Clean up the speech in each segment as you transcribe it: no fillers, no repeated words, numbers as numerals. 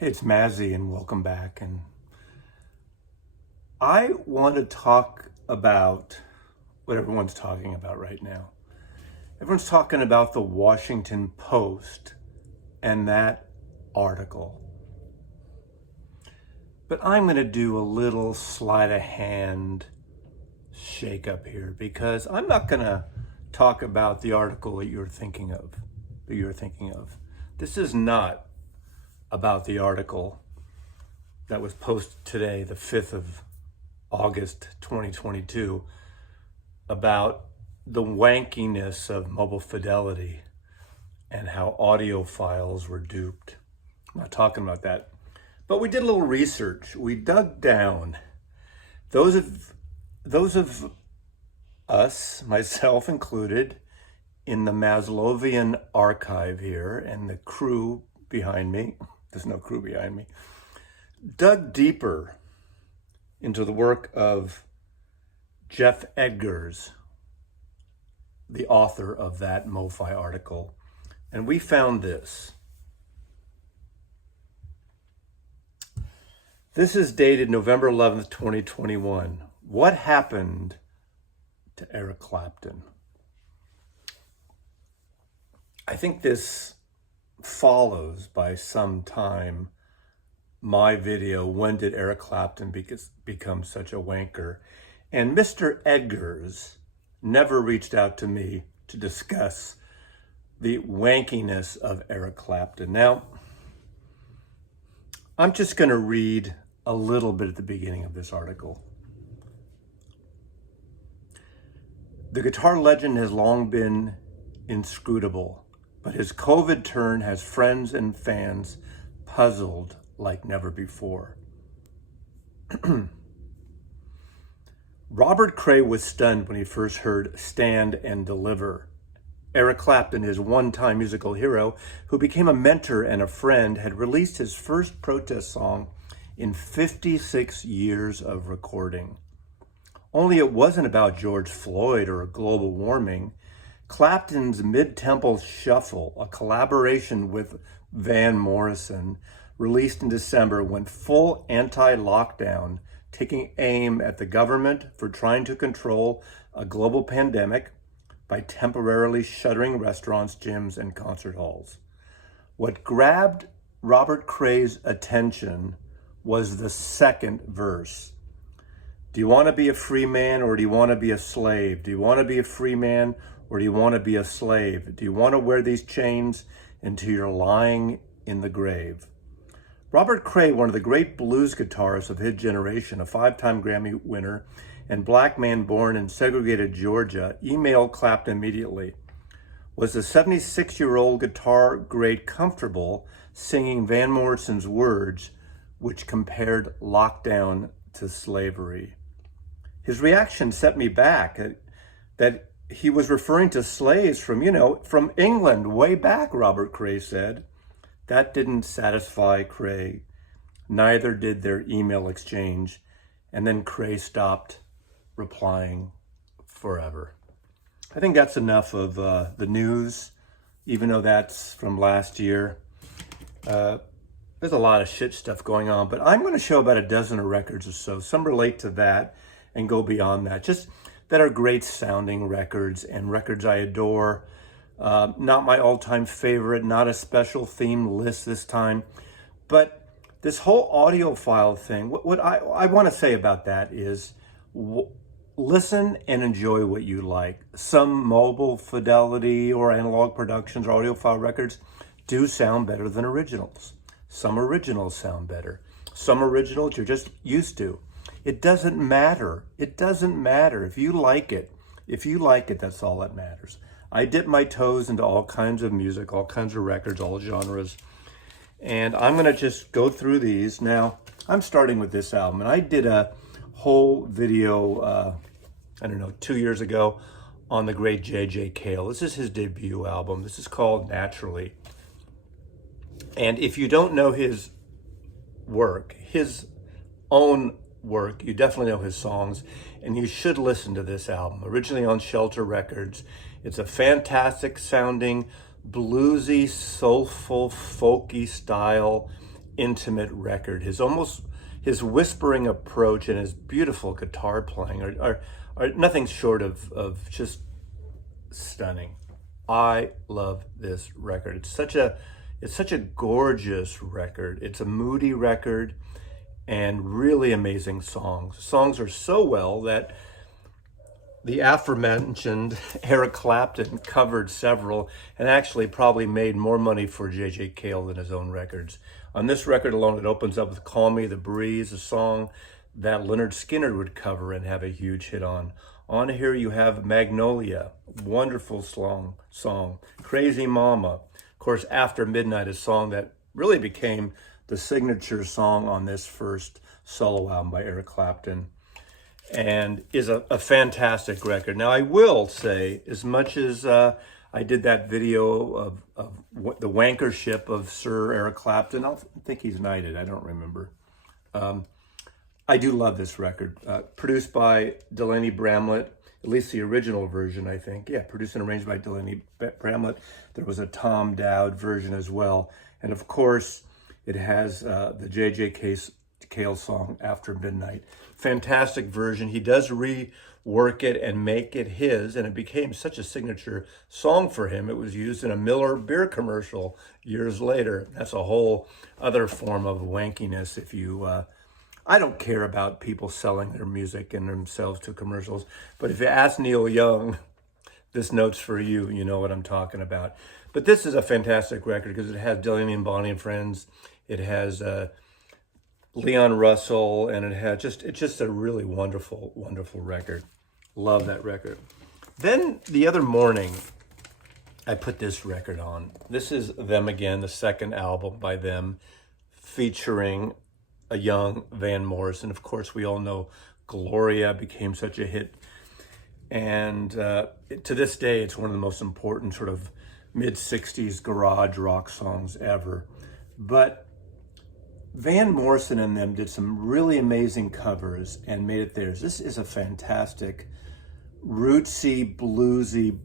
Hey, it's Mazzy and welcome back. And I want to talk about what everyone's talking about right now. Everyone's talking about the Washington Post and that article. But I'm going to do a little sleight of hand shake up here because I'm not going to talk about the article that you're thinking of. This is not about the article that was posted today, the 5th of August, 2022, about the wankiness of mobile fidelity and how audiophiles were duped. I'm not talking about that. But we did a little research. We dug down. Those of us, myself included, in the Maslowian archive here, and the crew behind me, there's no crew behind me, dug deeper into the work of Jeff Edgars, the author of that MoFi article. And we found this. This is dated November 11th, 2021. What happened to Eric Clapton? I think this follows by some time my video, When Did Eric Clapton Become Such a Wanker? And Mr. Edgars never reached out to me to discuss the wankiness of Eric Clapton. Now, I'm just going to read a little bit at the beginning of this article. The guitar legend has long been inscrutable, but his COVID turn has friends and fans puzzled like never before. Robert Cray was stunned when he first heard Stand and Deliver. Eric Clapton, his one-time musical hero, who became a mentor and a friend, had released his first protest song in 56 years of recording. Only it wasn't about George Floyd or global warming. Clapton's Mid-Tempo Shuffle, a collaboration with Van Morrison, released in December, went full anti-lockdown, taking aim at the government for trying to control a global pandemic by temporarily shuttering restaurants, gyms, and concert halls. What grabbed Robert Cray's attention was the second verse. Do you want to be a free man or do you want to be a slave? Do you want to be a free man or do you want to be a slave? Do you want to wear these chains until you're lying in the grave? Robert Cray, one of the great blues guitarists of his generation, a 5-time Grammy winner and black man born in segregated Georgia, emailed Clapton immediately. Was the 76-year-old guitar great comfortable singing Van Morrison's words, which compared lockdown to slavery? His reaction set me back that he was referring to slaves from England way back, Robert Cray said. That didn't satisfy Cray. Neither did their email exchange. And then Cray stopped replying forever. I think that's enough of the news, even though that's from last year. There's a lot of shit stuff going on, but I'm going to show about a dozen of records or so. Some relate to that and go beyond that. Just that are great sounding records and records I adore. Not my all-time favorite, not a special theme list this time, but this whole audiophile thing, what I want to say about that is listen and enjoy what you like. Some mobile fidelity or analog productions or audiophile records do sound better than originals. Some originals sound better. Some originals you're just used to. It doesn't matter. It doesn't matter. If you like it, that's all that matters. I dip my toes into all kinds of music, all kinds of records, all genres. And I'm going to just go through these. Now, I'm starting with this album. And I did a whole video, 2 years ago on the great J.J. Cale. This is his debut album. This is called Naturally. And if you don't know his work, his own work, you definitely know his songs. And you should listen to this album. Originally on Shelter Records. It's a fantastic sounding, bluesy, soulful, folky style. intimate record. His whispering approach and his beautiful guitar playing are nothing short of just stunning. I love this record. It's such a gorgeous record. It's a moody record and really amazing songs. Songs are so well that the aforementioned Eric Clapton covered several and actually probably made more money for J.J. Cale than his own records. On this record alone, it opens up with Call Me the Breeze, a song that Leonard Skinner would cover and have a huge hit on. On here you have Magnolia, wonderful song. Crazy Mama, of course, After Midnight, a song that really became the signature song on this first solo album by Eric Clapton, and is a fantastic record. Now, I will say, as much as I did that video of the wankership of Sir Eric Clapton, I think he's knighted, I don't remember. I do love this record. Produced by Delaney Bramlett, at least the original version, I think. Yeah, produced and arranged by Delaney Bramlett. There was a Tom Dowd version as well. And of course, it has the J.J. Cale song, After Midnight. Fantastic version. He does rework it and make it his, and it became such a signature song for him. It was used in a Miller beer commercial years later. That's a whole other form of wankiness. If you, I don't care about people selling their music and themselves to commercials, but if you ask Neil Young, this note's for you, you know what I'm talking about. But this is a fantastic record because it has Delaney and Bonnie and Friends. It has Leon Russell, and it's just a really wonderful, wonderful record. Love that record. Then the other morning, I put this record on. This is Them Again, the second album by them, featuring a young Van Morrison. Of course, we all know Gloria became such a hit. And to this day, it's one of the most important sort of mid-60s garage rock songs ever. But Van Morrison and them did some really amazing covers and made it theirs. This is a fantastic, rootsy, bluesy,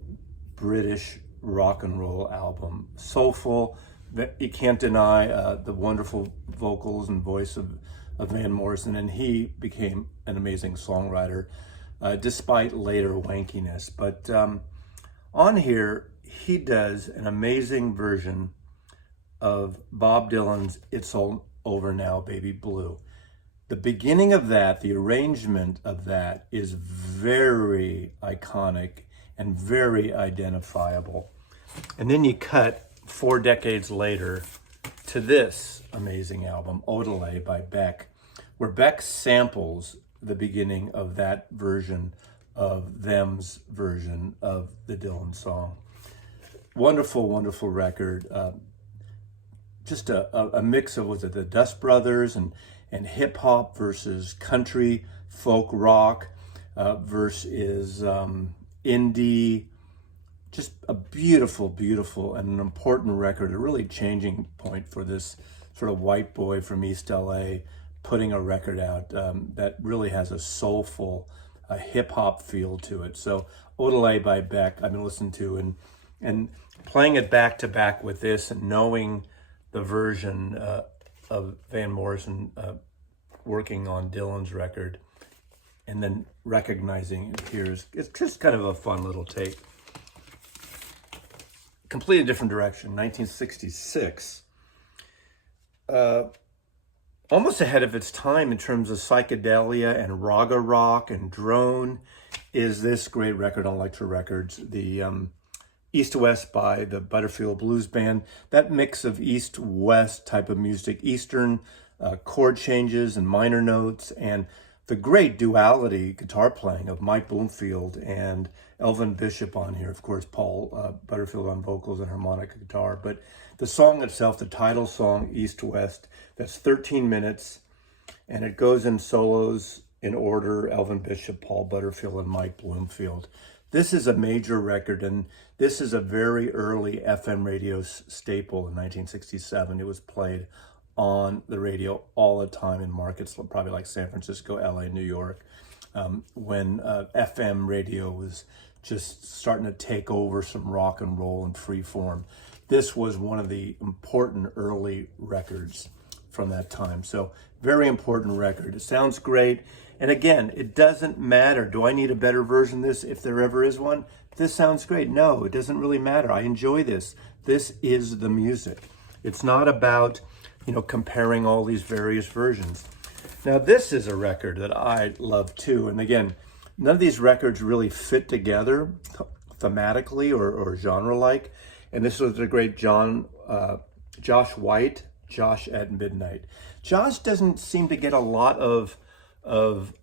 British rock and roll album. Soulful. You can't deny the wonderful vocals and voice of Van Morrison, and he became an amazing songwriter, despite later wankiness. But on here, he does an amazing version of Bob Dylan's It's All Over Now, Baby Blue. The beginning of that, the arrangement of that is very iconic and very identifiable. And then you cut 4 decades later to this amazing album, Odelay by Beck, where Beck samples the beginning of that version of them's version of the Dylan song. Wonderful, wonderful record. Just a mix of, was it the Dust Brothers and hip hop versus country, folk rock versus indie. Just a beautiful, beautiful and an important record, a really changing point for this sort of white boy from East LA putting a record out that really has a soulful hip hop feel to it. So Odelay by Beck, I've been listening to and playing it back to back with this and knowing the version of Van Morrison working on Dylan's record and then recognizing it here it's just kind of a fun little take. Completely different direction, 1966. Almost ahead of its time in terms of psychedelia and raga rock and drone is this great record on Elektra Records, the East-West by the Butterfield Blues Band. That mix of East-West type of music, Eastern chord changes and minor notes, and the great duality guitar playing of Mike Bloomfield and Elvin Bishop on here. Of course, Paul Butterfield on vocals and harmonica guitar. But the song itself, the title song, East-West, that's 13 minutes, and it goes in solos in order, Elvin Bishop, Paul Butterfield, and Mike Bloomfield. This is a major record, and this is a very early FM radio staple in 1967. It was played on the radio all the time in markets, probably like San Francisco, LA, New York, when FM radio was just starting to take over some rock and roll and free form. This was one of the important early records from that time. So very important record. It sounds great. And again, it doesn't matter. Do I need a better version of this if there ever is one? This sounds great. No, it doesn't really matter. I enjoy this. This is the music. It's not about, comparing all these various versions. Now, this is a record that I love too. And again, none of these records really fit together thematically or genre-like. And this was the great Josh White, Josh at Midnight. Josh doesn't seem to get a lot of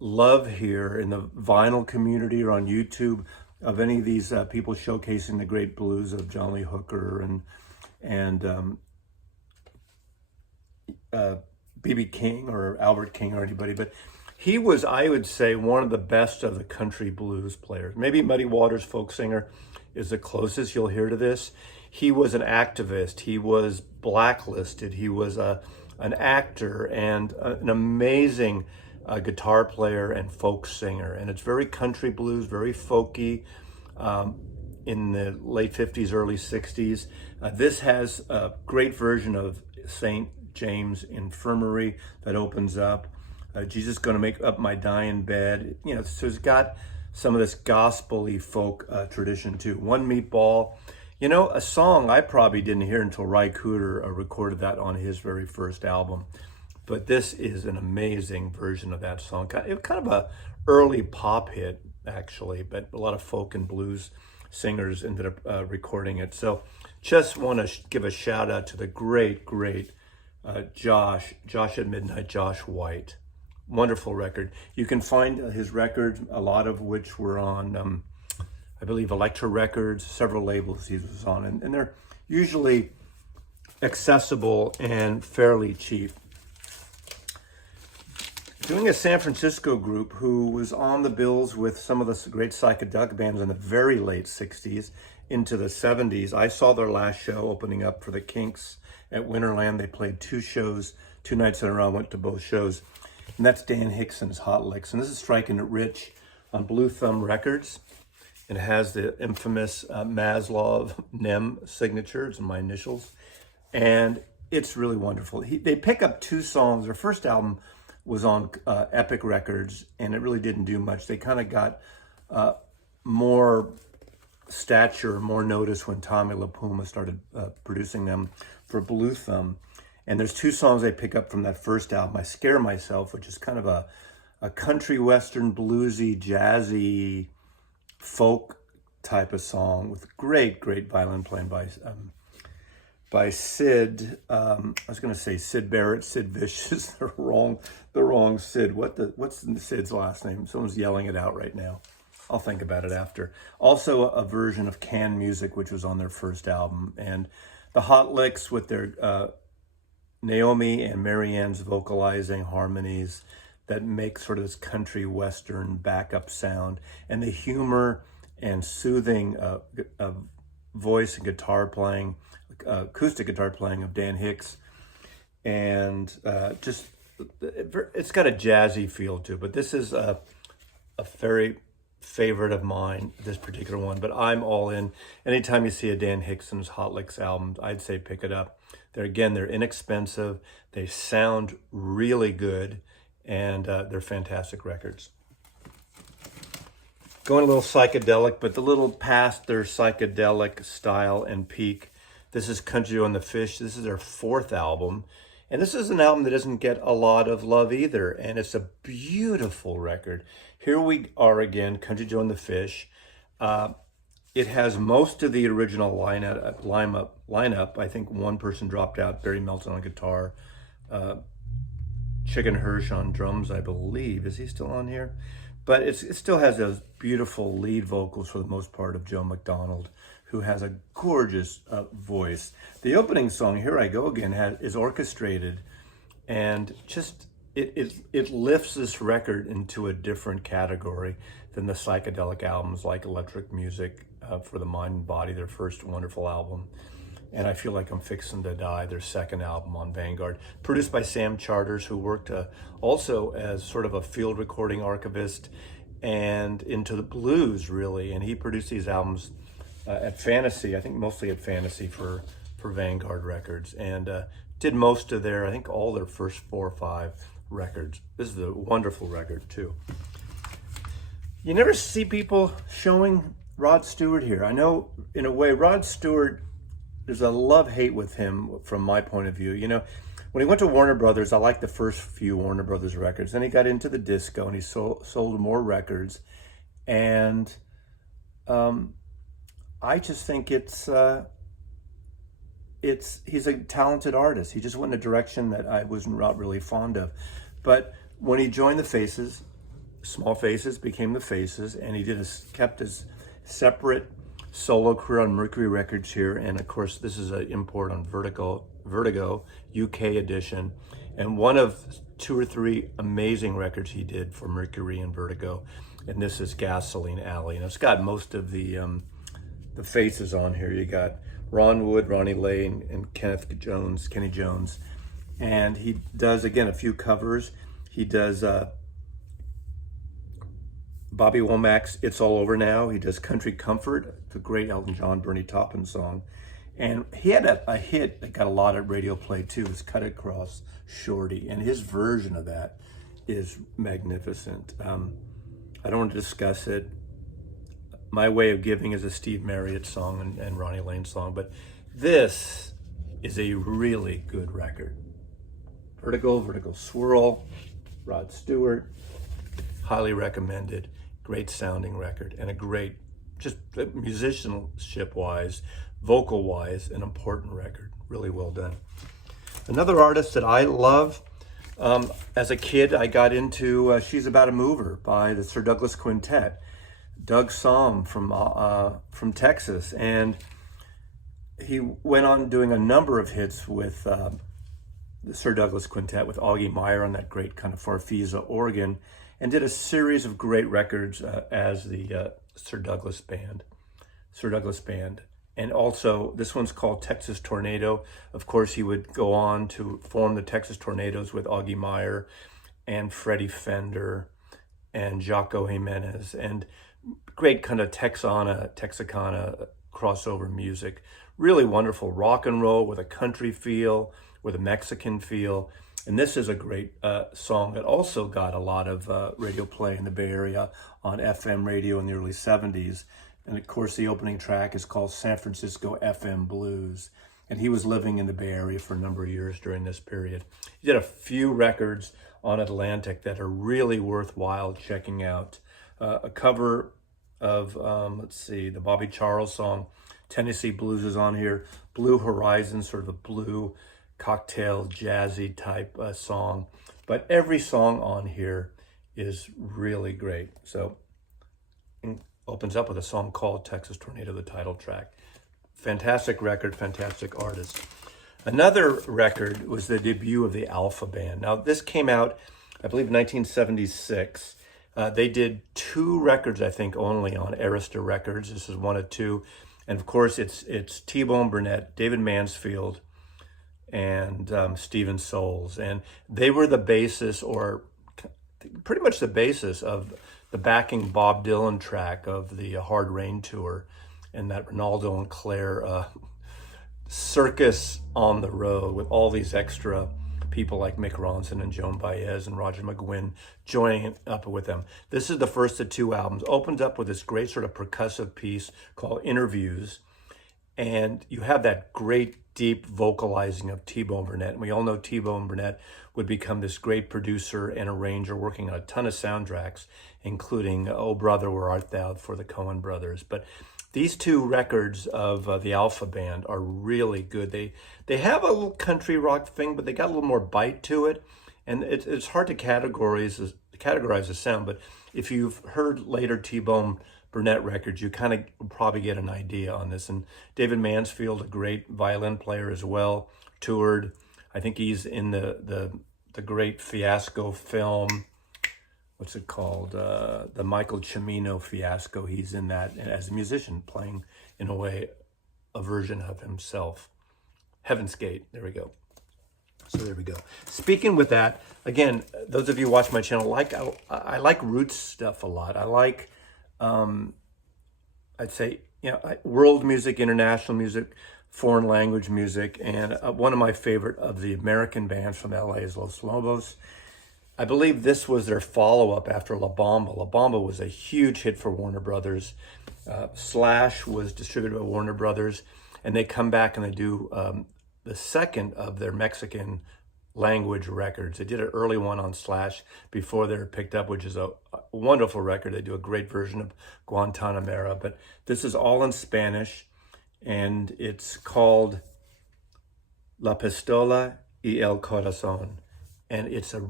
love here in the vinyl community or on YouTube of any of these people showcasing the great blues of John Lee Hooker and B.B. King or Albert King or anybody, but he was, I would say, one of the best of the country blues players. Maybe Muddy Waters folk singer is the closest you'll hear to this. He was an activist. He was blacklisted. He was an actor and an amazing guitar player and folk singer. And it's very country blues, very folky in the late 50s, early 60s. This has a great version of St. James Infirmary that opens up. Jesus Gonna Make Up My Dying Bed. So it's got some of this gospel-y folk tradition too. One Meatball. A song I probably didn't hear until Ry Cooder recorded that on his very first album. But this is an amazing version of that song. It was kind of a early pop hit, actually, but a lot of folk and blues singers ended up recording it. So just want to give a shout out to the great Josh at Midnight, Josh White. Wonderful record. You can find his records, a lot of which were on, I believe, Elektra Records, several labels he was on, and they're usually accessible and fairly cheap. Doing a San Francisco group who was on the bills with some of the great psychedelic bands in the very late 60s into the 70s. I saw their last show opening up for the Kinks at Winterland. They played 2 shows, 2 nights in a row. I went to both shows. And that's Dan Hicks Hot Licks. And this is Striking It Rich on Blue Thumb Records. It has the infamous Maslov NEM signatures and my initials. And it's really wonderful. They pick up 2 songs. Their first album was on Epic Records, and it really didn't do much. They kind of got more stature, more notice when Tommy LaPuma started producing them for Blue Thumb. And there's 2 songs they pick up from that first album. I Scare Myself, which is kind of a country western, bluesy, jazzy, folk type of song with great violin playing by Sid. I was going to say Sid Barrett, Sid Vicious. the wrong Sid. What's Sid's last name? Someone's yelling it out right now. I'll think about it after. Also a version of Can Music, which was on their first album, and the Hot Licks with their Naomi and Marianne's vocalizing harmonies that make sort of this country western backup sound, and the humor and soothing voice and guitar playing, acoustic guitar playing of Dan Hicks, and it's got a jazzy feel to it. But this is a very favorite of mine, this particular one, but I'm all in. Anytime you see a Dan Hicks Hot Licks album, I'd say pick it up. They're inexpensive, they sound really good, and they're fantastic records. Going a little psychedelic, but a little past their psychedelic style and peak. This is Country Joe and the Fish. This is their 4th album, and this is an album that doesn't get a lot of love either, and it's a beautiful record. Here we are again, Country Joe and the Fish. It has most of the original lineup. I think one person dropped out, Barry Melton on guitar, Chicken Hirsch on drums, I believe. Is he still on here? But it still has those beautiful lead vocals for the most part of Joe McDonald, who has a gorgeous voice. The opening song, Here I Go Again, is orchestrated, and just it lifts this record into a different category than the psychedelic albums like Electric Music for the Mind and Body, their first wonderful album. And I Feel Like I'm Fixin' to Die, their second album on Vanguard, produced by Sam Charters, who worked also as sort of a field recording archivist and into the blues, really. And he produced these albums at Fantasy, I think mostly at Fantasy for for Vanguard Records, and did most of their, I think all their first 4 or 5 records. This is a wonderful record too. You never see people showing Rod Stewart here. I know, in a way, Rod Stewart, there's a love-hate with him from my point of view. You know, when he went to Warner Brothers, I liked the first few Warner Brothers records. Then he got into the disco and he sold more records. And I just think he's a talented artist. He just went in a direction that I was not really fond of. But when he joined the Faces, Small Faces became the Faces, and he kept his separate solo career on Mercury Records here. And of course, this is an import on Vertigo UK edition, and one of 2 or 3 amazing records he did for Mercury and Vertigo. And this is Gasoline Alley, and it's got most of the Faces on here. You got Ron Wood, Ronnie Lane, and Kenny Jones. And he does, again, a few covers. He does Bobby Womack's It's All Over Now. He does Country Comfort, the great Elton John, Bernie Taupin song. And he had a hit that got a lot of radio play too. It's Cut Across Shorty. And his version of that is magnificent. I don't want to discuss it. My Way of Giving is a Steve Marriott song and Ronnie Lane song, but this is a really good record. Vertigo Swirl, Rod Stewart, highly recommended. Great sounding record, and a great, just musicianship-wise, vocal-wise, an important record. Really well done. Another artist that I love, as a kid, I got into She's About a Mover by the Sir Douglas Quintet. Doug Somm from Texas, and he went on doing a number of hits with the Sir Douglas Quintet, with Augie Meyer on that great kind of Farfisa organ, and did a series of great records as the Sir Douglas Band. And also, this one's called Texas Tornado. Of course, he would go on to form the Texas Tornadoes with Augie Meyer and Freddie Fender and Jaco Jimenez, and great kind of Texana crossover music. Really wonderful rock and roll with a country feel, with a Mexican feel. And this is a great song that also got a lot of radio play in the Bay Area on FM radio in the early 70s. And of course, the opening track is called San Francisco FM Blues. And he was living in the Bay Area for a number of years during this period. He did a few records on Atlantic that are really worthwhile checking out. A cover of, the Bobby Charles song, Tennessee Blues is on here. Blue Horizon, sort of a blue cocktail jazzy type song. But every song on here is really great. So it opens up with a song called Texas Tornado, the title track. Fantastic record, fantastic artist. Another record was the debut of the Alpha Band. Now this came out, I believe, 1976. They did 2 records, I think, only on Arista Records. This is one of 2. And of course, it's T-Bone Burnett, David Mansfield, and Stephen Souls. And they were the basis, or pretty much the basis, of the backing Bob Dylan track of the Hard Rain Tour, and that Ronaldo and Claire circus on the road with all these extra people like Mick Ronson and Joan Baez and Roger McGuinn joining up with them. This is the first of 2 albums. Opens up with this great sort of percussive piece called Interviews. And you have that great deep vocalizing of T-Bone Burnett. And we all know T-Bone Burnett would become this great producer and arranger, working on a ton of soundtracks, including Oh Brother, Where Art Thou for the Coen brothers. But these 2 records of the Alpha Band are really good. They have a little country rock thing, but they got a little more bite to it. And it's hard to categorize the sound, but if you've heard later T-Bone Burnett records, you kind of probably get an idea on this. And David Mansfield, a great violin player as well, toured. I think he's in the great Fiasco film. What's it called? The Michael Cimino Fiasco. He's in that as a musician, playing, in a way, a version of himself. Heaven's Gate. There we go. So there we go. Speaking with that, again, those of you who watch my channel, I like roots stuff a lot. I like, I'd say, world music, international music, foreign language music, and one of my favorite of the American bands from LA is Los Lobos. I believe this was their follow-up after La Bamba. La Bamba was a huge hit for Warner Brothers. Slash was distributed by Warner Brothers, and they come back and they do the second of their Mexican language records. They did an early one on Slash before they were picked up, which is a wonderful record. They do a great version of Guantanamera, but this is all in Spanish, and it's called La Pistola y el Corazón, and it's a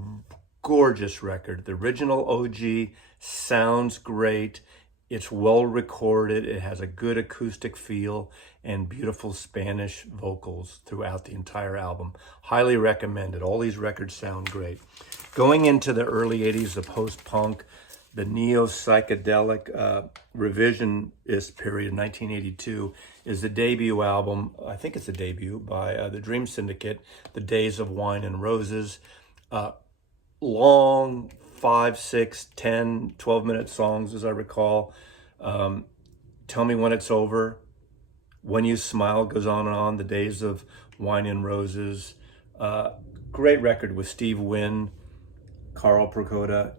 gorgeous record. The original OG sounds great. It's well recorded. It has a good acoustic feel and beautiful Spanish vocals throughout the entire album. Highly recommended. All these records sound great. Going into the early 80s, the post-punk, the neo-psychedelic revisionist period, 1982, is the debut album, I think it's a debut, by the Dream Syndicate, The Days of Wine and Roses. Long 5, 6, 10, 12-minute songs, as I recall. Tell Me When It's Over, When You Smile goes on and on, The Days of Wine and Roses. Great record with Steve Wynn, Carl Procota,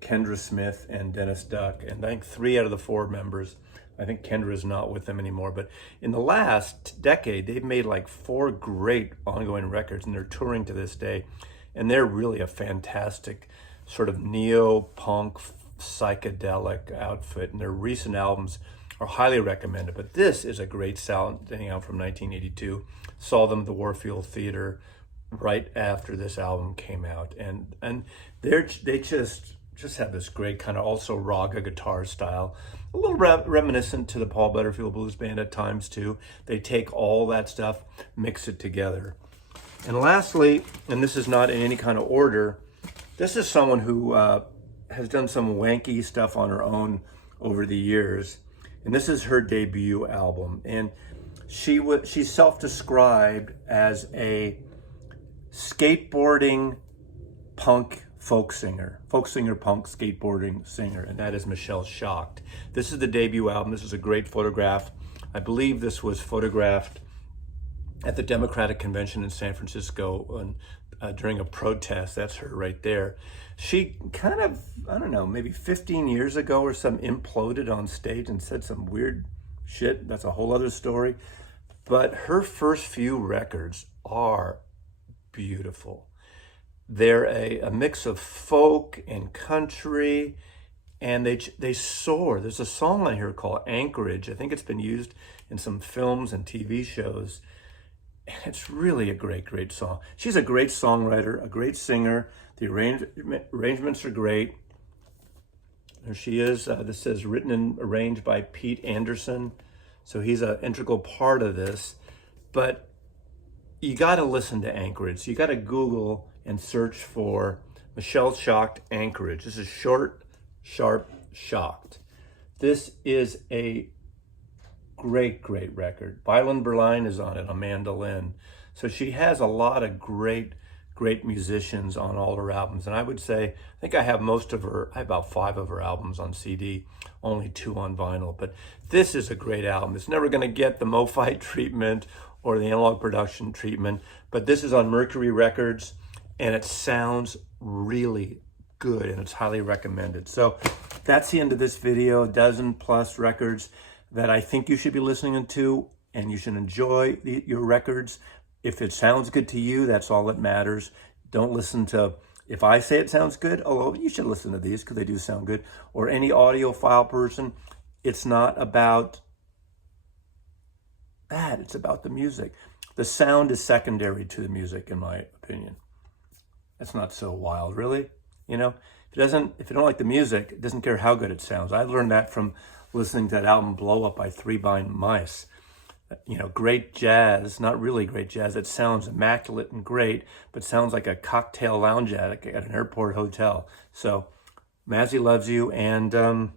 Kendra Smith, and Dennis Duck. And I think 3 out of the 4 members. I think Kendra is not with them anymore. But in the last decade, they've made like 4 great ongoing records, and they're touring to this day. And they're really a fantastic sort of neo-punk psychedelic outfit, and their recent albums are highly recommended. But this is a great sounding out from 1982. Saw them at the Warfield Theater right after this album came out, and they just have this great kind of also raga guitar style, a little reminiscent to the Paul Butterfield Blues Band at times too. They take all that stuff, mix it together. And lastly, and this is not in any kind of order, this is someone who has done some wanky stuff on her own over the years. And this is her debut album. And she's self-described as a skateboarding punk punk skateboarding singer, and that is Michelle Shocked. This is the debut album. This is a great photograph. I believe this was photographed at the Democratic Convention in San Francisco during a protest. That's her right there. She kind of, I don't know, maybe 15 years ago or something, imploded on stage and said some weird shit. That's a whole other story. But her first few records are beautiful. They're a mix of folk and country, and they soar. There's a song on here called Anchorage. I think it's been used in some films and TV shows. And it's really a great song. She's a great songwriter, a great singer. The arrangements are great. There she is. This says written and arranged by Pete Anderson. So he's an integral part of this. But you got to listen to Anchorage. So you got to Google and search for Michelle Shocked Anchorage. This is short, sharp, shocked. This is a great record. Byron Berline is on it, a mandolin. So she has a lot of great musicians on all her albums. And I would say, I think I have about 5 of her albums on CD, only 2 on vinyl. But this is a great album. It's never going to get the MoFi treatment or the analog production treatment, but this is on Mercury Records, and it sounds really good, and it's highly recommended. So that's the end of this video. A dozen plus records that I think you should be listening to, and you should enjoy your records. If it sounds good to you, that's all that matters. Don't listen to, if I say it sounds good, although you should listen to these because they do sound good, or any audiophile person. It's not about that. It's about the music. The sound is secondary to the music, in my opinion. That's not so wild, really. You know, if you don't like the music, it doesn't care how good it sounds. I learned that from listening to that album Blow Up by Three Blind Mice. You know, great jazz, not really great jazz. It sounds immaculate and great, but sounds like a cocktail lounge at an airport hotel. So Mazzy loves you, and I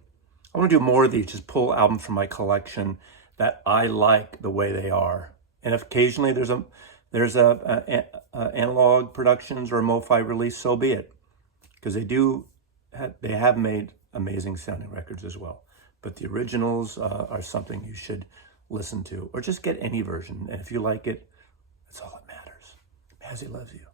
want to do more of these, just pull albums from my collection that I like the way they are. And if occasionally there's a analog productions or a MoFi release, so be it, because they have made amazing sounding records as well. But the originals are something you should listen to, or just get any version. And if you like it, that's all that matters. Mazzy loves you.